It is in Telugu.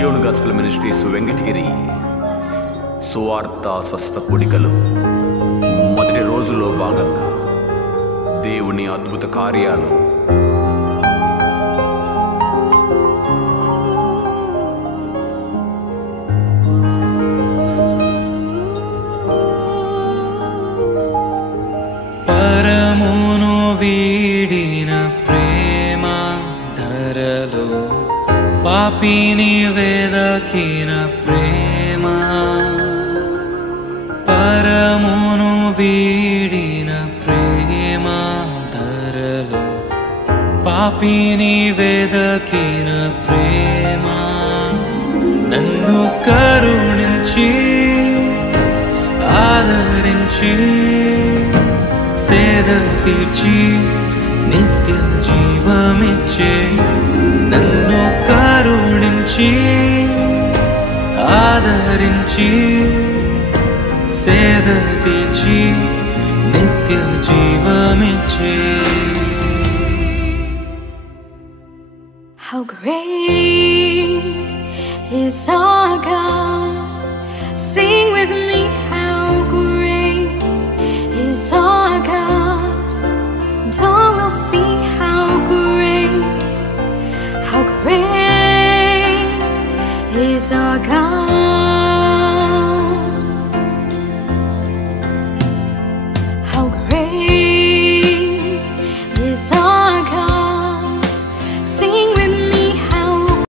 సియోను గాస్పెల్ మినిస్ట్రీస్ వెంకటగిరి సువార్త స్వస్థ కూడికలు మొదటి రోజులో భాగంగా దేవుని అద్భుత కార్యాలు. పరమును వీడిన ప్రేమ ధరలో పాపిని వెదకిన ప్రేమ, పరమును వీడిన ప్రేమ ధరలో పాపిని వెదకిన ప్రేమ, నన్ను కరుణించి ఆదరించి సేద తీర్చి నిత్య జీవమిచ్చే, నన్ను కరుణించి ఆదరించి సేద తీర్చి నిత్య జీవమిచ్చే. How great is our God, sing with me, how great is our God, and all will see how great is our God.